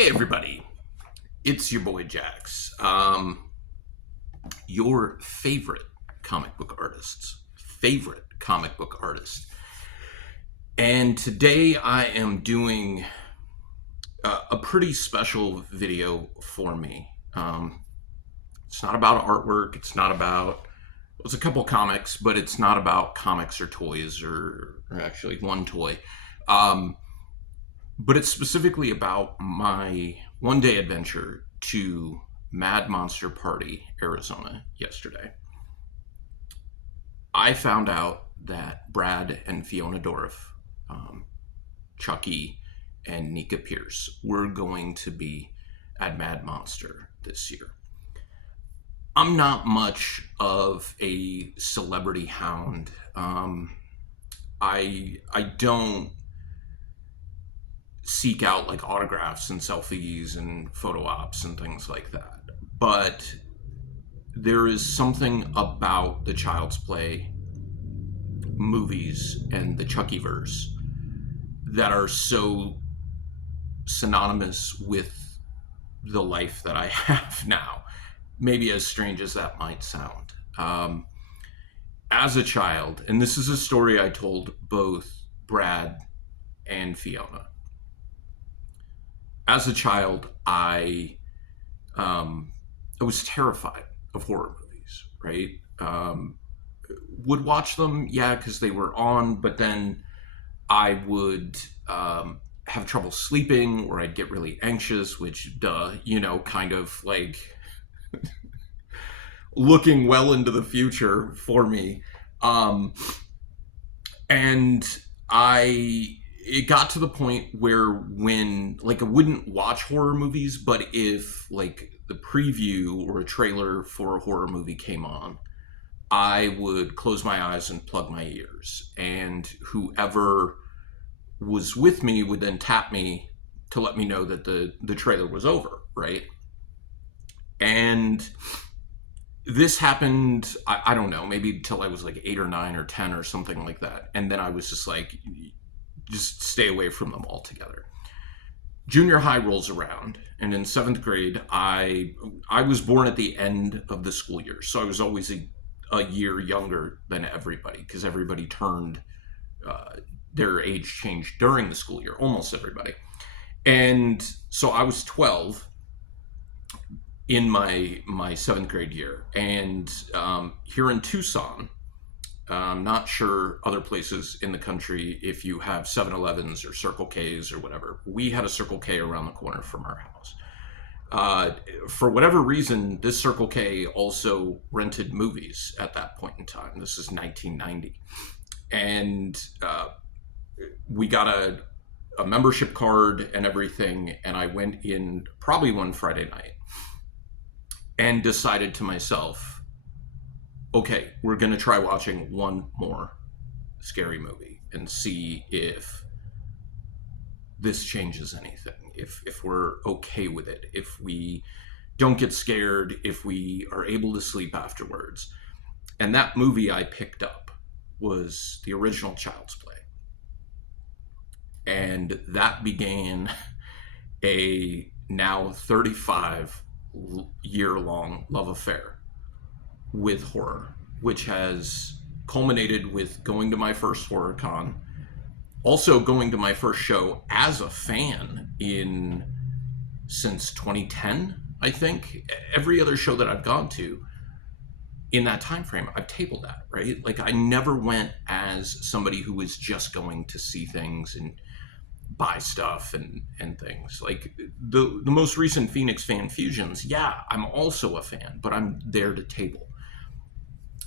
Hey everybody, it's your boy Jax. Your favorite comic book artist. And today I am doing a pretty special video for me. It's not about artwork, it's a couple comics, but it's not about comics or toys or actually one toy. But it's specifically about my one day adventure to Mad Monster Party, Arizona, yesterday. I found out that Brad and Fiona Dourif, Chucky, and Nika Pierce were going to be at Mad Monster this year. I'm not much of a celebrity hound. I don't seek out like autographs and selfies and photo ops and things like that. But there is something about the Child's Play movies and the Chuckyverse that are so synonymous with the life that I have now. Maybe as strange as that might sound. As a child, and this is a story I told both Brad and Fiona. As a child, I was terrified of horror movies, right? Would watch them, yeah, because they were on, but then I would have trouble sleeping, or I'd get really anxious, which, kind of like looking well into the future for me. And it got to the point where when, like, I wouldn't watch horror movies, but if, like, the preview or a trailer for a horror movie came on, I would close my eyes and plug my ears. And whoever was with me would then tap me to let me know that the trailer was over, right? And this happened, I don't know, maybe until I was like 8 or 9 or 10 or something like that. And then I was just like, just stay away from them altogether. Junior high rolls around, and in 7th grade, I was born at the end of the school year, so I was always a year younger than everybody, because everybody turned, their age changed during the school year, almost everybody. And so I was 12 in my 7th grade year, and here in Tucson, I'm not sure other places in the country if you have 7-Elevens or Circle Ks or whatever. We had a Circle K around the corner from our house. For whatever reason, this Circle K also rented movies at that point in time. This is 1990. And we got a membership card and everything, and I went in probably one Friday night and decided to myself, okay, we're going to try watching one more scary movie and see if this changes anything, if we're okay with it, if we don't get scared, if we are able to sleep afterwards. And that movie I picked up was the original Child's Play. And that began a now 35-year-long love affair with horror, which has culminated with going to my first horror con, also going to my first show as a fan since 2010, I think. Every other show that I've gone to in that time frame, I've tabled at, right? Like, I never went as somebody who was just going to see things and buy stuff and things. Like the most recent Phoenix Fan Fusions, yeah, I'm also a fan, but I'm there to table.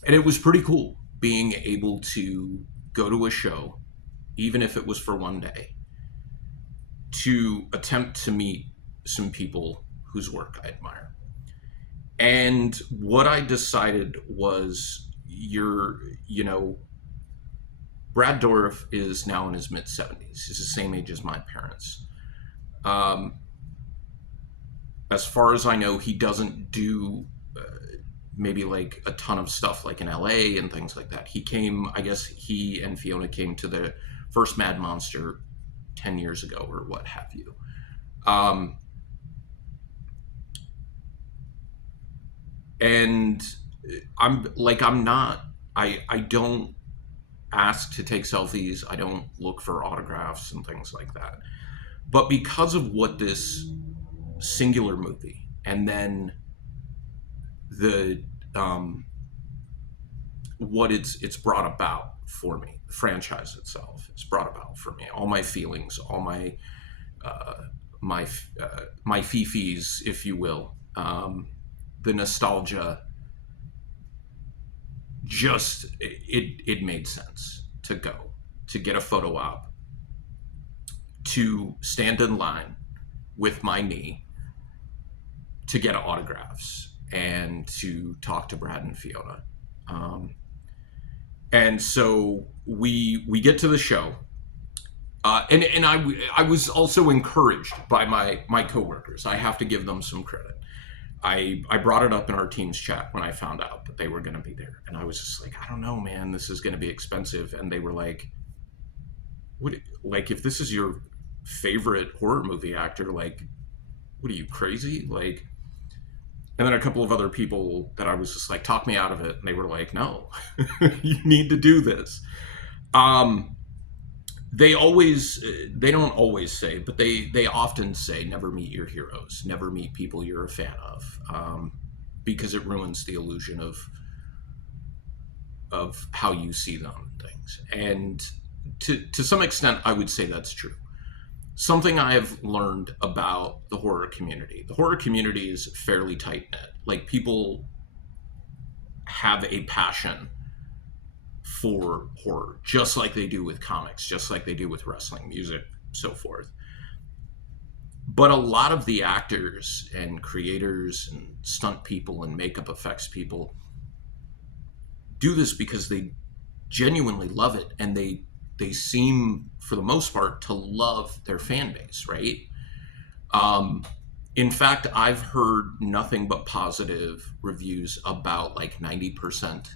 And it was pretty cool being able to go to a show, even if it was for one day, to attempt to meet some people whose work I admire. And what I decided was, Brad Dourif is now in his mid-70s. He's the same age as my parents. As far as I know, he doesn't do maybe like a ton of stuff like in LA and things like that. He and Fiona came to the first Mad Monster 10 years ago or what have you. And I'm not, I don't ask to take selfies. I don't look for autographs and things like that. But because of what this singular movie and then the what it's brought about for me, the franchise itself, it's brought about for me. All my feelings, all my uh, my fifis, if you will, the nostalgia. Just it made sense to go to get a photo op, to stand in line with my knee to get autographs and to talk to Brad and Fiona. Um, and so we get to the show, and I was also encouraged by my coworkers. I have to give them some credit. I brought it up in our team's chat when I found out that they were going to be there, and I was just like, I don't know, man, this is going to be expensive. And they were like, "What? Like, if this is your favorite horror movie actor, like, what are you, crazy?" Like, and then a couple of other people that I was just like, talk me out of it, and they were like, "No, you need to do this." Um, they don't always say, but they often say, never meet your heroes, never meet people you're a fan of, because it ruins the illusion of how you see them and things. And to some extent, I would say that's true. Something I have learned about the horror community: the horror community is fairly tight knit. Like, people have a passion for horror, just like they do with comics, just like they do with wrestling, music, so forth. But a lot of the actors and creators and stunt people and makeup effects people do this because they genuinely love it, and they seem, for the most part, to love their fan base, right? Um, in fact, I've heard nothing but positive reviews about like 90%.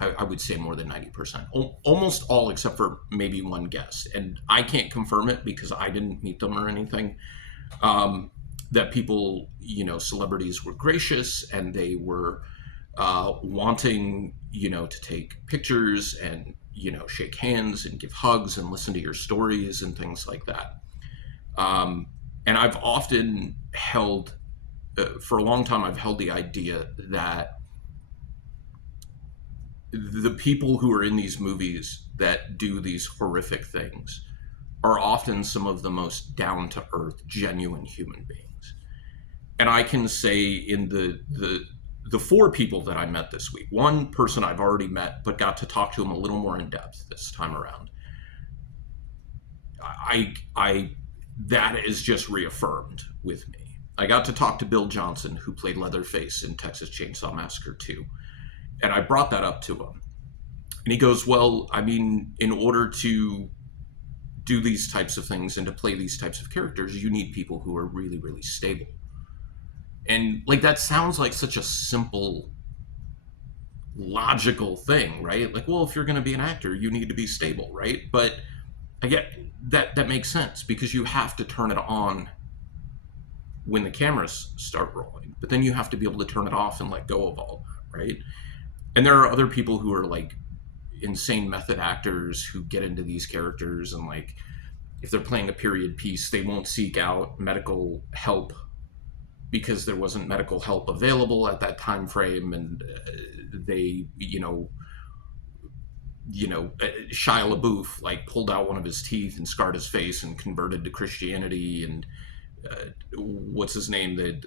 I would say more than 90%. Almost all, except for maybe one guest. And I can't confirm it because I didn't meet them or anything. That people, celebrities were gracious, and they were wanting, to take pictures and, shake hands and give hugs and listen to your stories and things like that. And I've often held, for a long time, I've held the idea that the people who are in these movies that do these horrific things are often some of the most down to earth, genuine human beings. And I can say, in the four people that I met this week, one person I've already met, but got to talk to him a little more in depth this time around. I that is just reaffirmed with me. I got to talk to Bill Johnson, who played Leatherface in Texas Chainsaw Massacre 2. And I brought that up to him. And he goes, well, I mean, in order to do these types of things and to play these types of characters, you need people who are really, really stable. And like, that sounds like such a simple, logical thing, right? Like, well, if you're going to be an actor, you need to be stable, right? But I get that makes sense, because you have to turn it on when the cameras start rolling, but then you have to be able to turn it off and let go of all that, right? And there are other people who are like insane method actors who get into these characters, and like, if they're playing a period piece, they won't seek out medical help because there wasn't medical help available at that time frame. And they, Shia LaBeouf like pulled out one of his teeth and scarred his face and converted to Christianity. And what's his name, that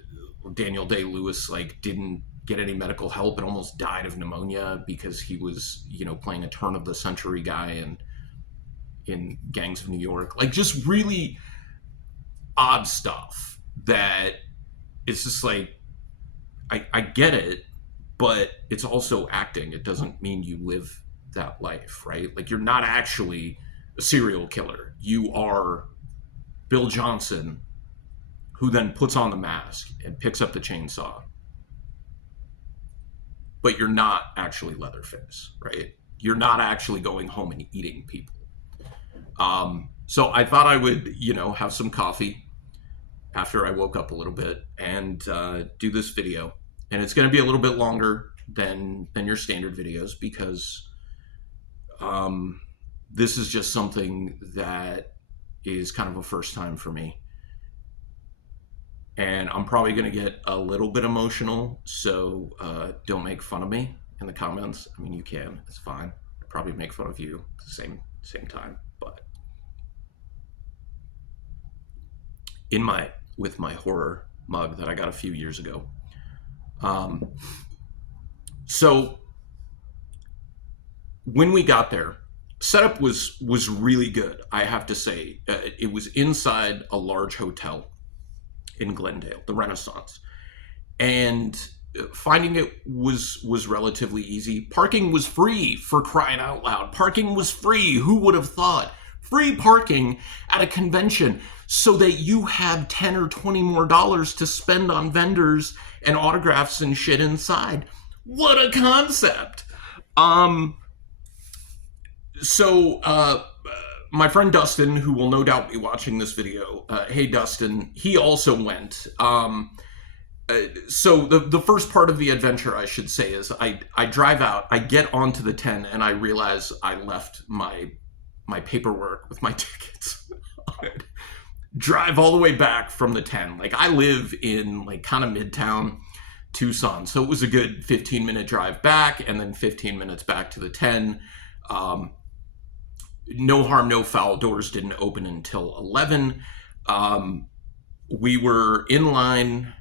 Daniel Day-Lewis, like, didn't get any medical help and almost died of pneumonia because he was, playing a turn of the century guy in Gangs of New York. Like, just really odd stuff that it's just like, I get it, but it's also acting. It doesn't mean you live that life, right? Like, you're not actually a serial killer. You are Bill Johnson, who then puts on the mask and picks up the chainsaw. But you're not actually Leatherface, right? You're not actually going home and eating people. So I thought I would, have some coffee after I woke up a little bit and do this video. And it's going to be a little bit longer than your standard videos because this is just something that is kind of a first time for me. And I'm probably going to get a little bit emotional, so don't make fun of me in the comments. I mean, you can, it's fine. I'll probably make fun of you at the same time, but with my horror mug that I got a few years ago. So when we got there, setup was really good, I have to say. It was inside a large hotel in Glendale, the Renaissance, and finding it was relatively easy. Parking was free, for crying out loud. Parking was free. Who would have thought? Free parking at a convention so that you have 10 or 20 more dollars to spend on vendors and autographs and shit inside. What a concept. So my friend Dustin, who will no doubt be watching this video, hey Dustin, he also went. So the first part of the adventure, I should say, is I drive out, I get onto the 10, and I realize I left my paperwork with my tickets on it. Drive all the way back from the 10. Like, I live in like kind of midtown Tucson, so it was a good 15-minute drive back and then 15 minutes back to the 10. No harm, no foul. Doors didn't open until 11. We were in line.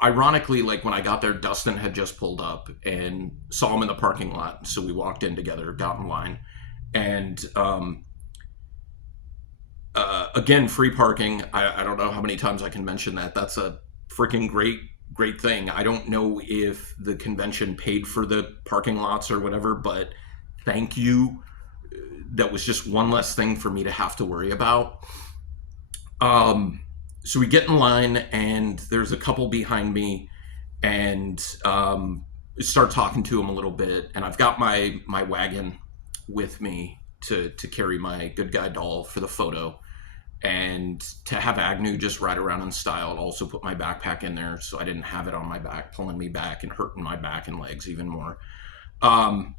Ironically, like when I got there, Dustin had just pulled up and saw him in the parking lot. So we walked in together, got in line, and again, free parking. I don't know how many times I can mention that. That's a freaking great thing. I don't know if the convention paid for the parking lots or whatever, but thank you. That was just one less thing for me to have to worry about. So we get in line, and there's a couple behind me, and start talking to them a little bit. And I've got my wagon with me to carry my good guy doll for the photo, and to have Agnew just ride around in style. I'd also put my backpack in there so I didn't have it on my back, pulling me back and hurting my back and legs even more. And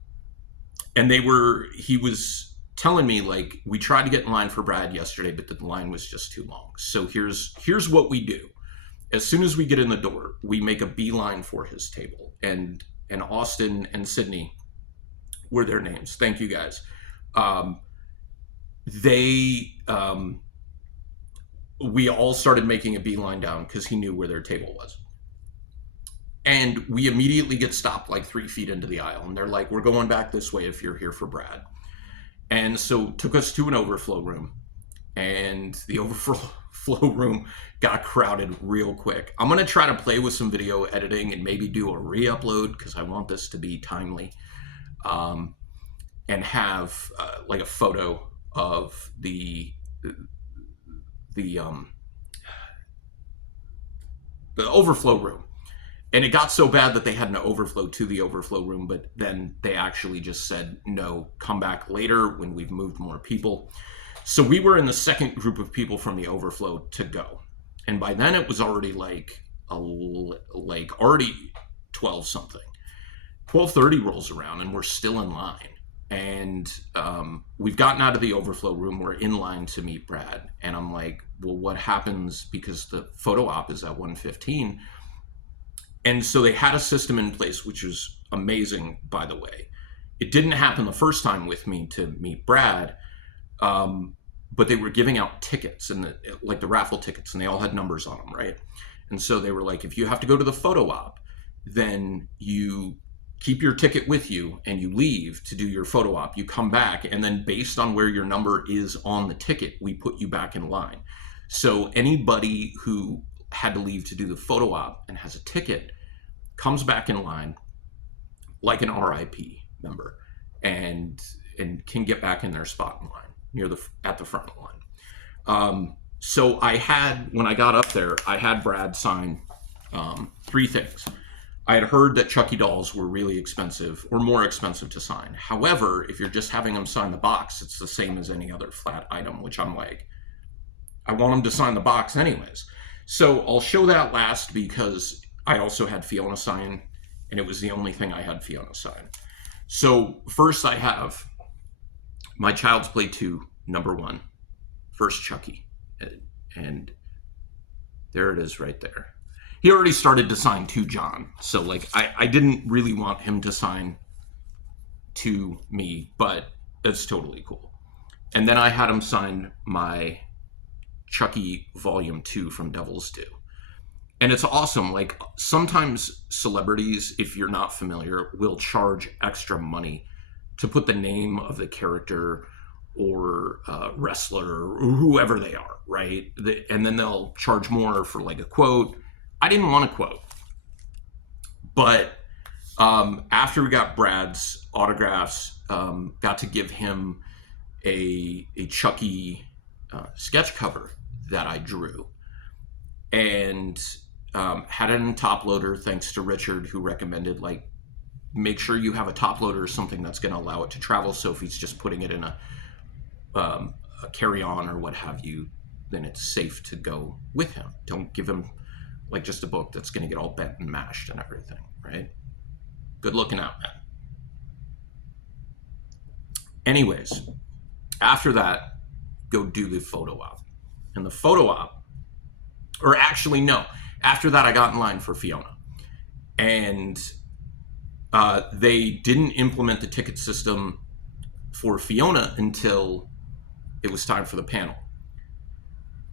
he was telling me, like, we tried to get in line for Brad yesterday, but the line was just too long. So here's what we do. As soon as we get in the door, we make a beeline for his table. And Austin and Sydney were their names. Thank you, guys. We all started making a beeline down because he knew where their table was. And we immediately get stopped like 3 feet into the aisle. And they're like, we're going back this way if you're here for Brad. And so took us to an overflow room. And the overflow room got crowded real quick. I'm going to try to play with some video editing and maybe do a re-upload because I want this to be timely. And have like a photo of the overflow room. And it got so bad that they had an overflow to the overflow room, but then they actually just said, no, come back later when we've moved more people. So we were in the second group of people from the overflow to go. And by then it was already already 12 something. 12:30 rolls around and we're still in line. And we've gotten out of the overflow room. We're in line to meet Brad. And I'm like, well, what happens? Because the photo op is at 1:15. And so they had a system in place, which was amazing, by the way. It didn't happen the first time with me to meet Brad, but they were giving out tickets, and like the raffle tickets, and they all had numbers on them, right? And so they were like, if you have to go to the photo op, then you keep your ticket with you and you leave to do your photo op. You come back, and then based on where your number is on the ticket, we put you back in line. So anybody who had to leave to do the photo op and has a ticket comes back in line like an RIP member and can get back in their spot in line at the front of the line. So when I got up there, I had Brad sign 3 things. I had heard that Chucky dolls were really expensive or more expensive to sign. However, if you're just having them sign the box, it's the same as any other flat item, which I'm like, I want them to sign the box anyways. So I'll show that last because I also had Fiona sign, and it was the only thing I had Fiona sign. So first I have my Child's Play 2, #1, first Chucky. And there it is right there. He already started to sign to John. So like I didn't really want him to sign to me, but it's totally cool. And then I had him sign my Chucky Volume 2 from Devil's Due. And it's awesome. Like sometimes celebrities, if you're not familiar, will charge extra money to put the name of the character or wrestler or whoever they are, right? And then they'll charge more for like a quote. I didn't want a quote. But after we got Brad's autographs, got to give him a Chucky sketch cover that I drew. And had it in top loader, thanks to Richard, who recommended, like, make sure you have a top loader or something that's going to allow it to travel. So if he's just putting it in a carry-on or what have you, then it's safe to go with him. Don't give him, like, just a book that's going to get all bent and mashed and everything, right? Good looking out, man. Anyways, after that, go do the photo op. And the photo op, or actually, no. After that, I got in line for Fiona. And they didn't implement the ticket system for Fiona until it was time for the panel.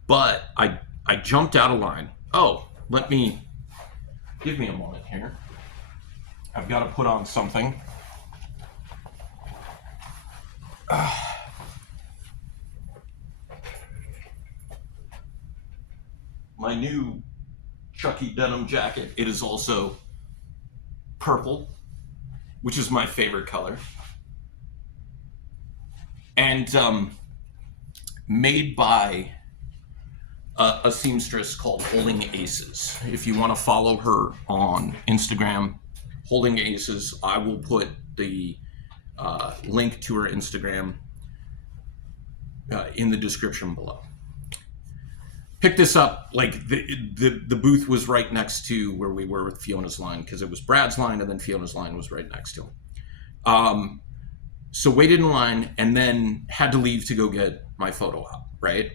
But I jumped out of line. Oh, give me a moment here. I've got to put on something. My new Chucky denim jacket. It is also purple, which is my favorite color. And made by a seamstress called Holding Aces. If you want to follow her on Instagram, Holding Aces, I will put the link to her Instagram in the description below. Picked this up, like the booth was right next to where we were with Fiona's line, because it was Brad's line and then Fiona's line was right next to him. So waited in line and then had to leave to go get my photo op, right?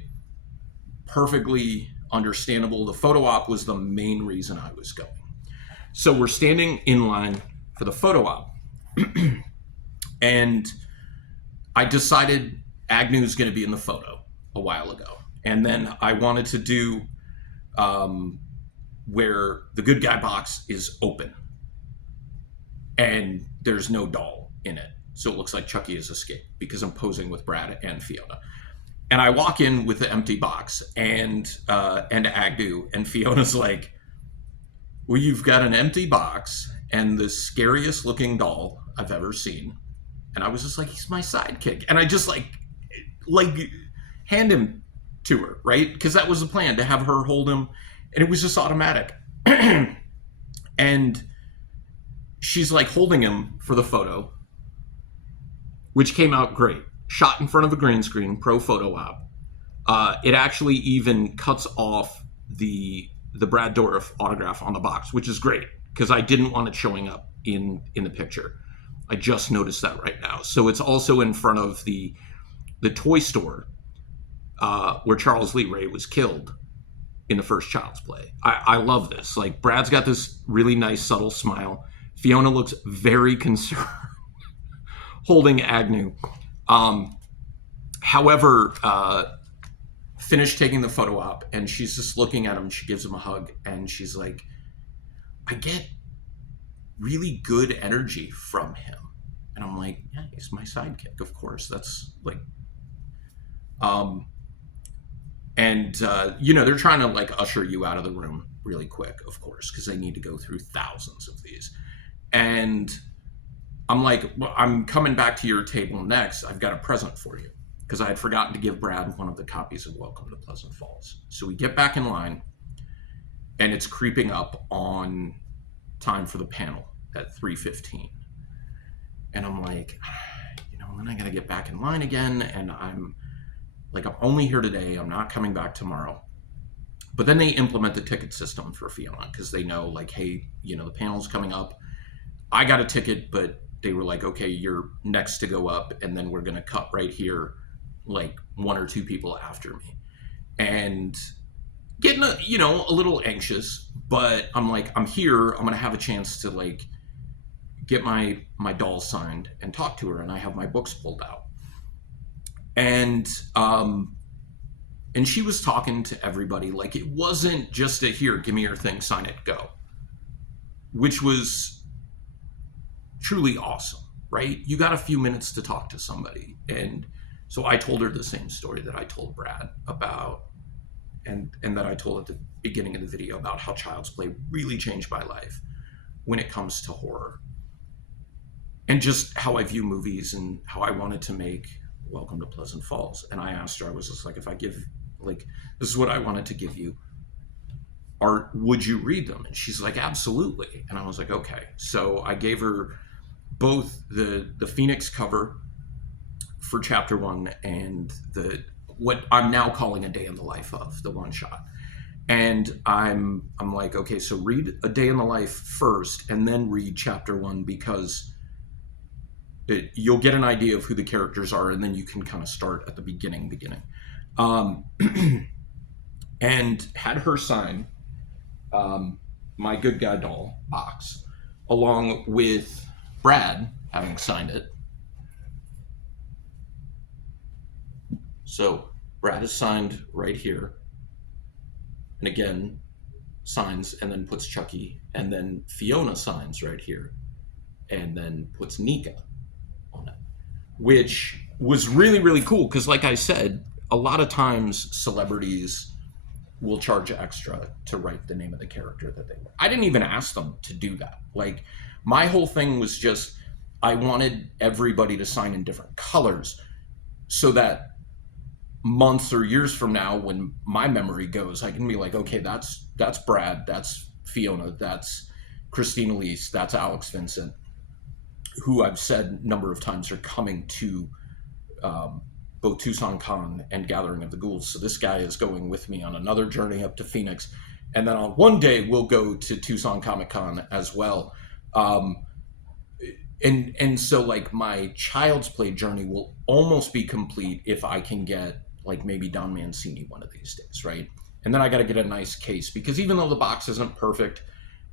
Perfectly understandable. The photo op was the main reason I was going. So we're standing in line for the photo op. And I decided Agnew's going to be in the photo a while ago. And then I wanted to do where the good guy box is open and there's no doll in it. So it looks like Chucky has escaped because I'm posing with Brad and Fiona. And I walk in with the empty box and Agnew, and Fiona's like, well, you've got an empty box and the scariest looking doll I've ever seen. And I was just like, he's my sidekick. And I just like hand him to her, right? Because that was the plan, to have her hold him. And it was just automatic. And she's like holding him for the photo, which came out great. Shot in front of a green screen, pro photo op. It actually even cuts off the Brad Dourif autograph on the box, which is great because I didn't want it showing up in the picture. I just noticed that right now. So it's also in front of the toy store where Charles Lee Ray was killed in the first Child's Play. I love this. Like, Brad's got this really nice subtle smile. Fiona looks very concerned holding Agnew. However, finished taking the photo op and she's just looking at him. She gives him a hug and she's like, I get really good energy from him. And I'm like, yeah, he's my sidekick, of course. That's like, they're trying to like usher you out of the room really quick, of course, because they need to go through thousands of these. And I'm like, well, I'm coming back to your table next. I've got a present for you, because I had forgotten to give Brad one of the copies of Welcome to Pleasant Falls. So we get back in line, and it's creeping up on time for the panel at 3:15. And I'm like, when I gotta get back in line again, and I'm only here today. I'm not coming back tomorrow. But then they implement the ticket system for Fiona because they know, like, hey, the panel's coming up. I got a ticket, but they were like, okay, you're next to go up, and then we're going to cut right here, like one or two people after me. And getting a little anxious, but I'm like, I'm here. I'm going to have a chance to, like, get my doll signed and talk to her, and I have my books pulled out. And she was talking to everybody. Like, it wasn't just a, here, give me your thing, sign it, go. Which was truly awesome, right? You got a few minutes to talk to somebody. And so I told her the same story that I told Brad about, and that I told at the beginning of the video about how Child's Play really changed my life when it comes to horror. And just how I view movies and how I wanted to make Welcome to Pleasant Falls. And I asked her, I was just like, if I give, like, this is what I wanted to give you, would you read them? And she's like, absolutely. And I was like, okay. So I gave her both the Phoenix cover for chapter 1 and what I'm now calling A Day in the Life of, the one shot. And I'm like, okay, so read A Day in the Life first and then read chapter 1, because you'll get an idea of who the characters are, and then you can kind of start at the beginning. And had her sign my Good Guy doll box, along with Brad having signed it. So Brad is signed right here, and again signs and then puts Chucky, and then Fiona signs right here and then puts Nika on it, which was really, really cool because, like I said, a lot of times celebrities will charge extra to write the name of the character that they want. I didn't even ask them to do that. Like, my whole thing was just, I wanted everybody to sign in different colors so that months or years from now, when my memory goes, I can be like, okay, that's Brad, that's Fiona, that's Christina Elise, that's Alex Vincent, who I've said a number of times are coming to both Tucson Con and Gathering of the Ghouls. So this guy is going with me on another journey up to Phoenix. And then on one day, we'll go to Tucson Comic Con as well. And so, like, my Child's Play journey will almost be complete if I can get, like, maybe Don Mancini one of these days, right? And then I got to get a nice case, because even though the box isn't perfect,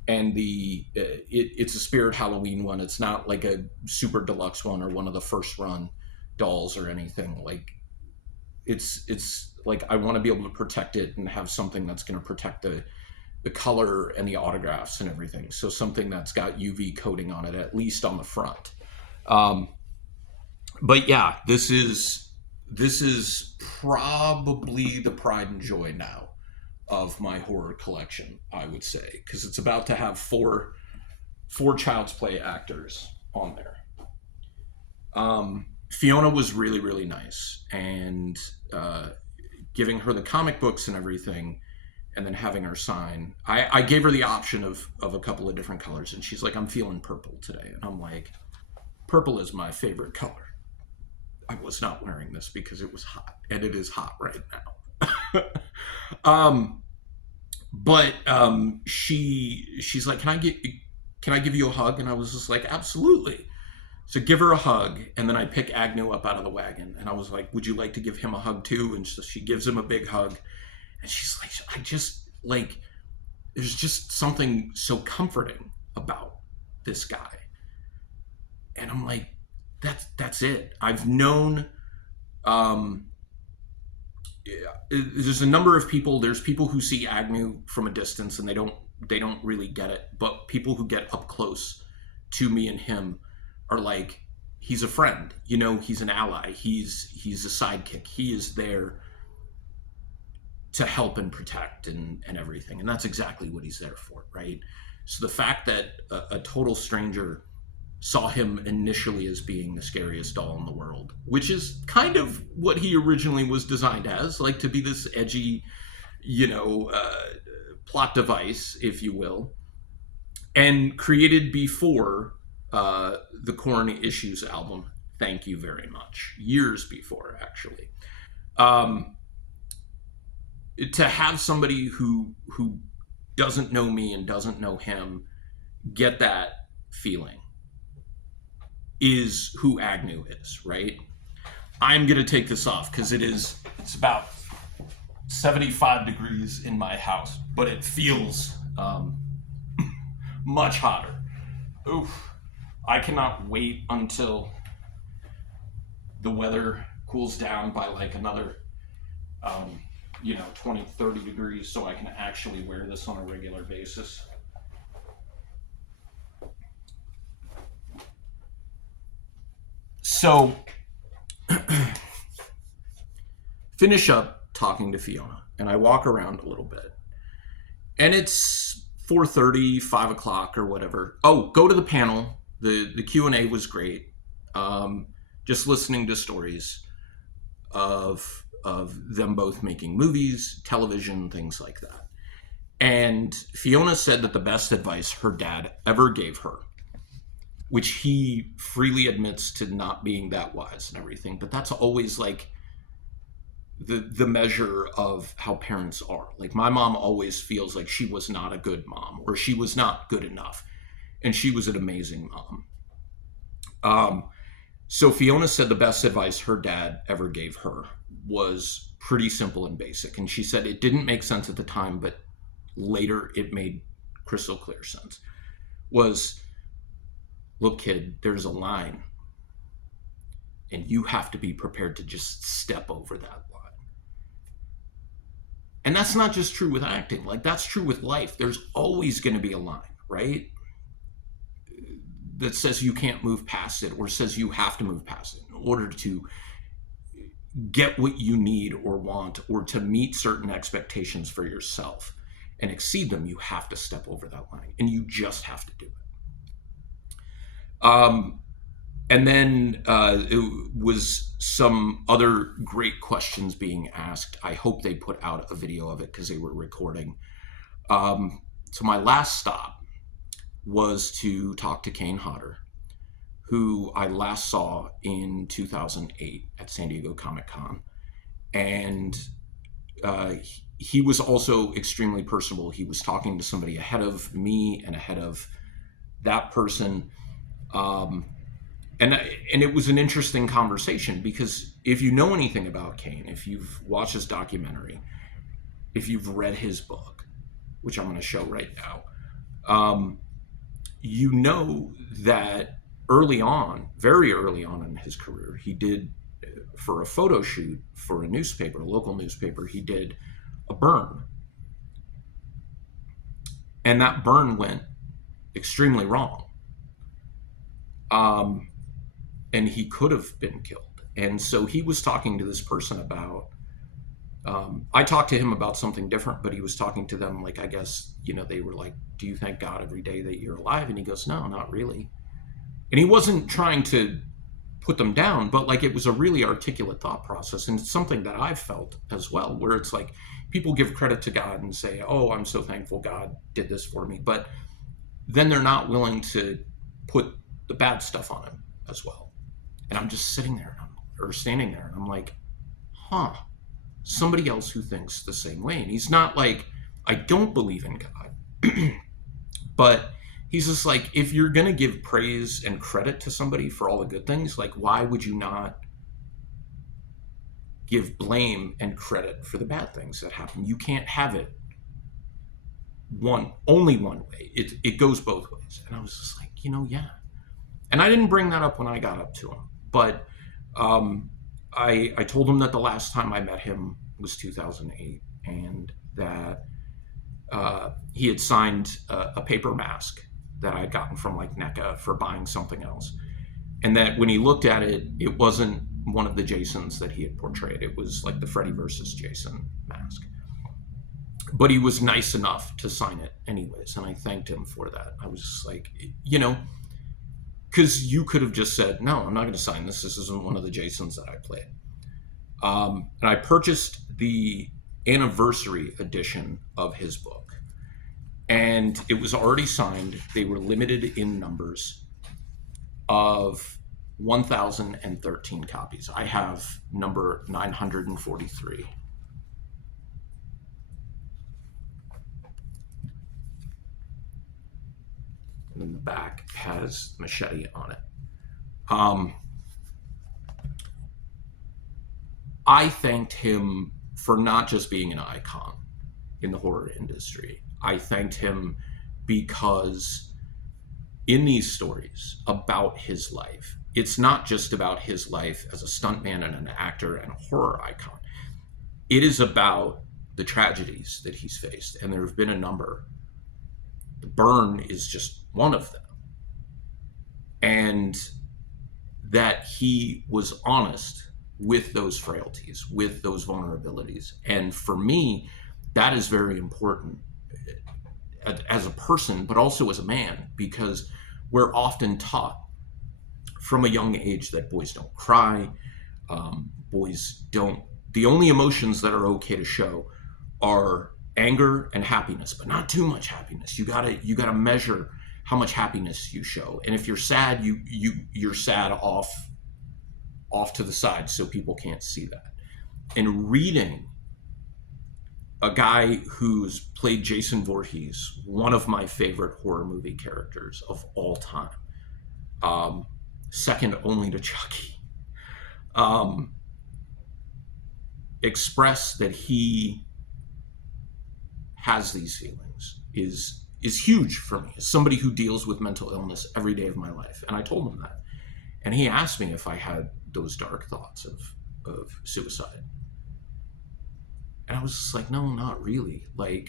and it's a Spirit Halloween one, it's not like a super deluxe one or one of the first run dolls or anything. Like, it's like, I want to be able to protect it and have something that's going to protect the color and the autographs and everything. So something that's got UV coating on it, at least on the front. But yeah, this is probably the pride and joy now of my horror collection, I would say, because it's about to have four Child's Play actors on there. Fiona was really, really nice, and giving her the comic books and everything, and then having her sign. I gave her the option of a couple of different colors, and she's like, I'm feeling purple today. And I'm like, purple is my favorite color. I was not wearing this because it was hot, and it is hot right now. But she's like, can I give you a hug? And I was just like, absolutely. So give her a hug, and then I pick Agnew up out of the wagon, and I was like, would you like to give him a hug too? And so she gives him a big hug, and she's like, I just, like, there's just something so comforting about this guy. And I'm like, that's it. I've known, there's a number of people, there's people who see Agnew from a distance and they don't really get it, but people who get up close to me and him are like, he's a friend, he's an ally, he's a sidekick, he is there to help and protect and everything. And that's exactly what he's there for, right? So the fact that a total stranger saw him initially as being the scariest doll in the world, which is kind of what he originally was designed as, like, to be this edgy, plot device, if you will, and created before the Korn Issues album. Thank you very much. Years before, actually. to have somebody who doesn't know me and doesn't know him get that feeling is who Agnew is, right? I'm gonna take this off because it's about 75 degrees in my house, but it feels much hotter. Oof. I cannot wait until the weather cools down by like another 20, 30 degrees so I can actually wear this on a regular basis. So, finish up talking to Fiona, and I walk around a little bit. And it's 4:30, 5 o'clock, or whatever. Oh, go to the panel. The Q&A was great. Just listening to stories of them both making movies, television, things like that. And Fiona said that the best advice her dad ever gave her, which he freely admits to not being that wise and everything, but that's always like the measure of how parents are. Like my mom always feels like she was not a good mom or she was not good enough, and she was an amazing mom. So Fiona said the best advice her dad ever gave her was pretty simple and basic, and she said it didn't make sense at the time, but later it made crystal clear sense. Was, look kid, there's a line and you have to be prepared to just step over that line. And that's not just true with acting, like that's true with life. There's always going to be a line, right, that says you can't move past it, or says you have to move past it in order to get what you need or want, or to meet certain expectations for yourself and exceed them. You have to step over that line, and you just have to do it. And then it was some other great questions being asked. I hope they put out a video of it because they were recording. So my last stop was to talk to Kane Hodder, who I last saw in 2008 at San Diego Comic-Con. And he was also extremely personable. He was talking to somebody ahead of me and ahead of that person. And it was an interesting conversation because if you know anything about Kane, if you've watched his documentary, if you've read his book, which I'm going to show right now, you know that early on, very early on in his career, he did, for a photo shoot for a newspaper, a local newspaper, he did a burn. And that burn went extremely wrong. And he could have been killed. And so he was talking to this person about, I talked to him about something different, but he was talking to them like, I guess, they were like, do you thank God every day that you're alive? And he goes, no, not really. And he wasn't trying to put them down, but like it was a really articulate thought process. And it's something that I've felt as well, where it's like people give credit to God and say, oh, I'm so thankful God did this for me. But then they're not willing to put the bad stuff on him as well. And I'm just sitting there or standing there and I'm like, somebody else who thinks the same way. And he's not like, I don't believe in God, but he's just like, if you're going to give praise and credit to somebody for all the good things, like, why would you not give blame and credit for the bad things that happen? You can't have it only one way. It goes both ways. And I was just like, yeah. And I didn't bring that up when I got up to him, but I told him that the last time I met him was 2008, and that he had signed a paper mask that I'd gotten from like NECA for buying something else. And that when he looked at it, it wasn't one of the Jasons that he had portrayed. It was like the Freddy versus Jason mask. But he was nice enough to sign it anyways, and I thanked him for that. I was just like, because you could have just said, no, I'm not going to sign this. This isn't one of the Jasons that I played. And I purchased the anniversary edition of his book. And it was already signed. They were limited in numbers of 1,013 copies. I have number 943. back has machete on it. Um, I thanked him for not just being an icon in the horror industry. I thanked him because in these stories about his life, it's not just about his life as a stuntman and an actor and a horror icon. It is about the tragedies that he's faced, and there have been a number. The burn is just one of them. And that he was honest with those frailties, with those vulnerabilities. And for me, that is very important as a person, but also as a man, because we're often taught from a young age that boys don't cry, boys don't, the only emotions that are okay to show are anger and happiness, but not too much happiness. You gotta measure how much happiness you show. And if you're sad, you're sad off to the side so people can't see that. And reading a guy who's played Jason Voorhees, one of my favorite horror movie characters of all time, second only to Chucky, express that he has these feelings is huge for me as somebody who deals with mental illness every day of my life. And I told him that. And he asked me if I had those dark thoughts of suicide. And I was just like, no, not really. Like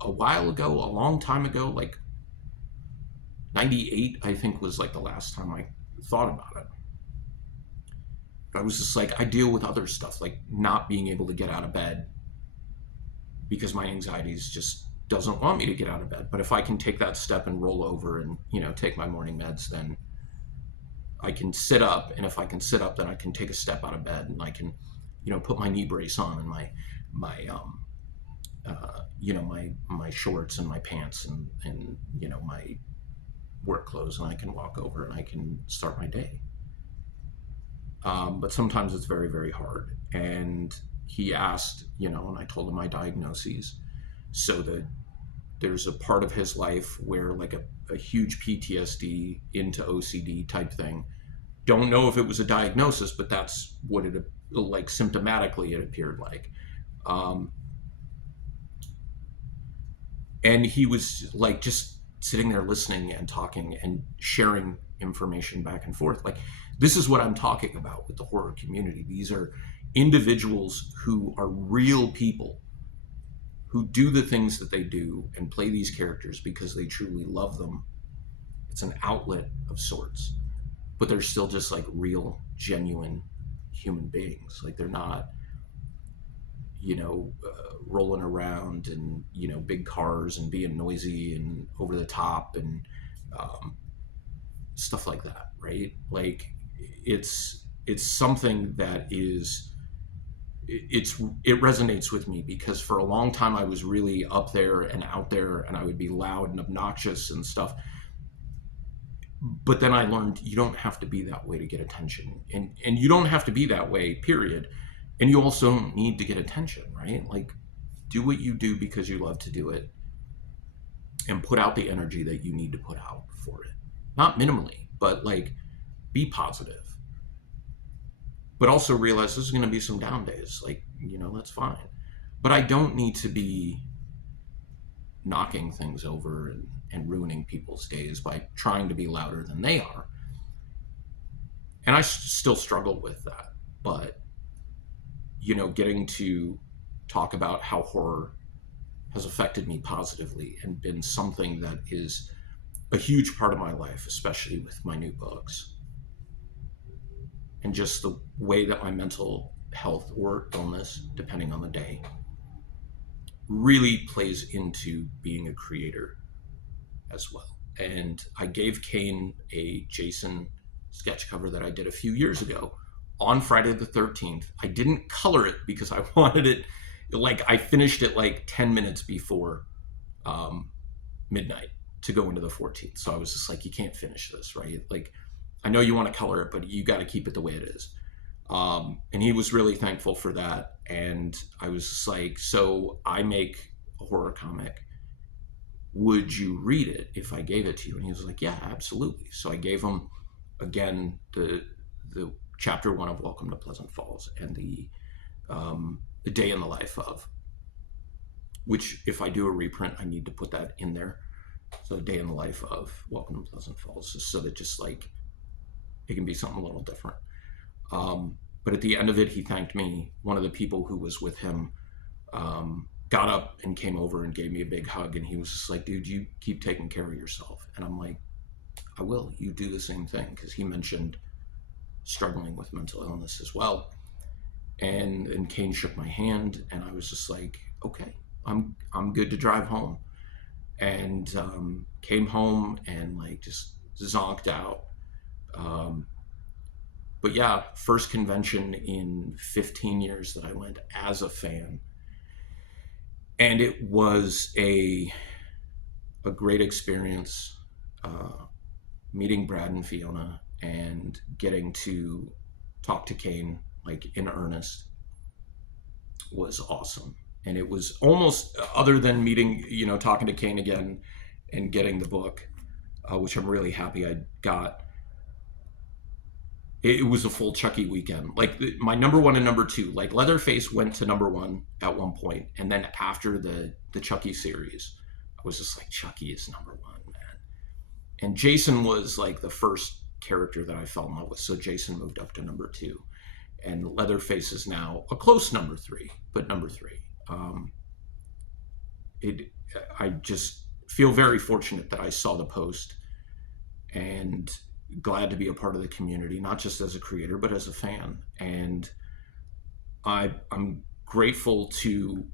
a while ago, a long time ago, like 98, I think was like the last time I thought about it. But I was just like, I deal with other stuff, like not being able to get out of bed because my anxieties just doesn't want me to get out of bed. But if I can take that step and roll over and, take my morning meds, then I can sit up. And if I can sit up, then I can take a step out of bed and I can, put my knee brace on and my shorts and my pants and my work clothes, and I can walk over and I can start my day. But sometimes it's very, very hard. And he asked, and I told him my diagnoses, so that there's a part of his life where like a huge PTSD into OCD type thing. Don't know if it was a diagnosis, but that's what it, like symptomatically it appeared like. And he was like just sitting there listening and talking and sharing information back and forth. Like, this is what I'm talking about with the horror community. These are individuals who are real people who do the things that they do and play these characters because they truly love them. It's an outlet of sorts, but they're still just like real, genuine human beings. Like, they're not, rolling around and, big cars and being noisy and over the top and stuff like that, right? Like, it's something that is, it resonates with me because for a long time I was really up there and out there and I would be loud and obnoxious and stuff. But then I learned you don't have to be that way to get attention, and you don't have to be that way, period. And you also don't need to get attention, right? Like, do what you do because you love to do it and put out the energy that you need to put out for it. Not minimally, but like, be positive. But also realize there's going to be some down days. Like, that's fine. But I don't need to be knocking things over and ruining people's days by trying to be louder than they are. And I still struggle with that. But, getting to talk about how horror has affected me positively and been something that is a huge part of my life, especially with my new books. And just the way that my mental health or illness, depending on the day, really plays into being a creator as well. And I gave Kane a Jason sketch cover that I did a few years ago on Friday the 13th. I didn't color it because I wanted it, like, I finished it like 10 minutes before midnight to go into the 14th. So I was just like, you can't finish this, right? Like, I know you want to color it, but you got to keep it the way it is. And he was really thankful for that. And I was just like, so I make a horror comic would you read it if I gave it to you? And he was like, yeah, absolutely. So I gave him, again, the chapter 1 of Welcome to Pleasant Falls, and the day in the life of, which if I do a reprint, I need to put that in there. So the day in the life of Welcome to Pleasant Falls, just so that just like it can be something a little different. But at the end of it, he thanked me. One of the people who was with him got up and came over and gave me a big hug, and he was just like, dude, you keep taking care of yourself. And I'm like, I will. You do the same thing, because he mentioned struggling with mental illness as well. And Kane shook my hand, and I was just like, okay, I'm good to drive home. And came home and like just zonked out. But yeah, first convention in 15 years that I went as a fan. And it was a great experience, meeting Brad and Fiona and getting to talk to Kane like in earnest was awesome. And it was almost, other than meeting, talking to Kane again and getting the book, which I'm really happy I got. It was a full Chucky weekend. Like my number 1 and number 2, like Leatherface went to number 1 at one point, and then after the Chucky series, I was just like, Chucky is number 1, man. And Jason was like the first character that I fell in love with, so Jason moved up to number 2, and Leatherface is now a close number 3, but number 3. I just feel very fortunate that I saw the post, and glad to be a part of the community, not just as a creator, but as a fan. And I'm grateful to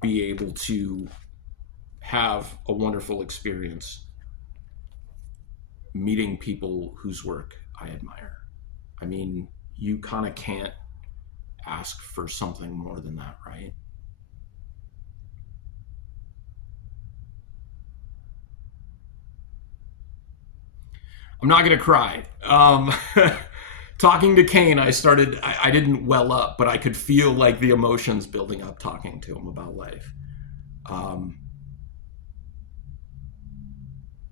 be able to have a wonderful experience meeting people whose work I admire. I mean, you kind of can't ask for something more than that, right? I'm not going to cry. Talking to Kane, I didn't well up, but I could feel like the emotions building up talking to him about life.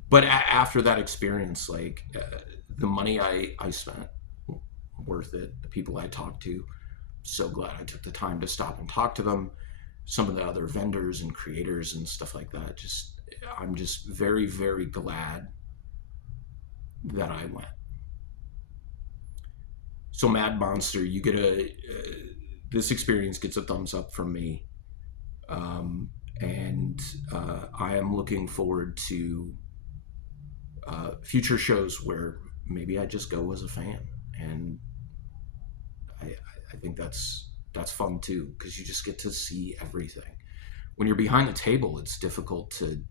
But after that experience, like the money I spent, worth it. The people I talked to, so glad I took the time to stop and talk to them. Some of the other vendors and creators and stuff like that. I'm just very, very glad that I went. So Mad Monster, you get this experience gets a thumbs up from me. And I am looking forward to future shows where maybe I just go as a fan. And I think that's fun too, because you just get to see everything. When you're behind the table, it's difficult to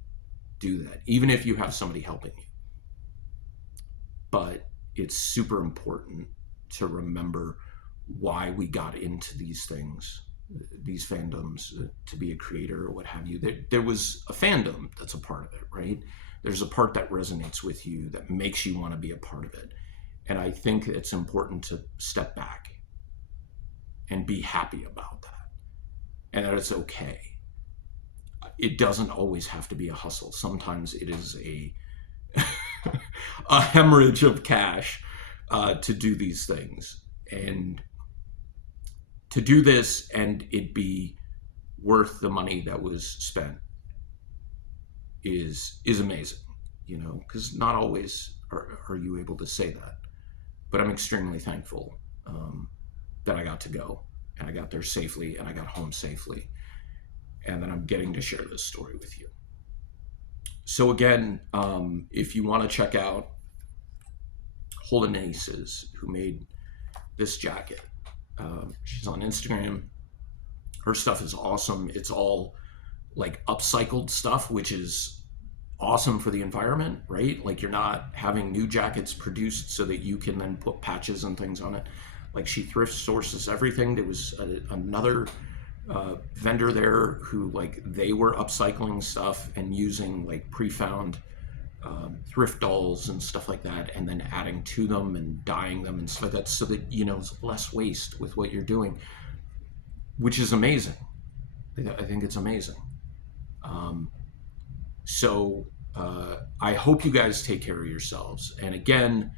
do that, even if you have somebody helping you. But it's super important to remember why we got into these things, these fandoms, to be a creator or what have you. There was a fandom that's a part of it, right? There's a part that resonates with you, that makes you want to be a part of it. And I think it's important to step back and be happy about that, and that it's okay. It doesn't always have to be a hustle. Sometimes it is a hemorrhage of cash to do these things, and to do this and it be worth the money that was spent is amazing, because not always are you able to say that. But I'm extremely thankful that I got to go, and I got there safely, and I got home safely, and that I'm getting to share this story with you. So again, if you want to check out Holden Aces, who made this jacket, she's on Instagram. Her stuff is awesome. It's all like upcycled stuff, which is awesome for the environment, right? Like, you're not having new jackets produced so that you can then put patches and things on it. Like, she thrift sources everything. There was another vendor there who, like, they were upcycling stuff and using like pre-found thrift dolls and stuff like that, and then adding to them and dyeing them and stuff like that, so that it's less waste with what you're doing, which is amazing. I think it's amazing. So I hope you guys take care of yourselves. And again,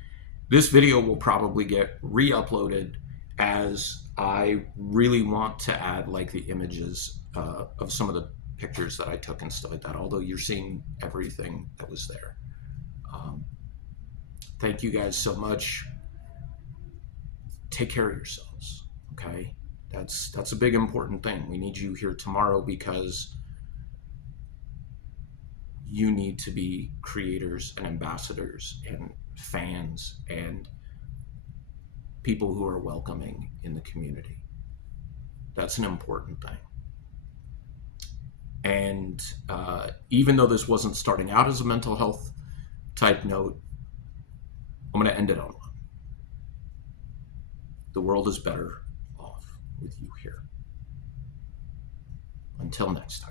this video will probably get re-uploaded, as I really want to add like the images of some of the pictures that I took and stuff like that, although you're seeing everything that was there. Thank you guys so much. Take care of yourselves, okay? That's a big important thing. We need you here tomorrow because you need to be creators and ambassadors and fans and people who are welcoming in the community. That's an important thing. And even though this wasn't starting out as a mental health type note, I'm going to end it on one. The world is better off with you here. Until next time.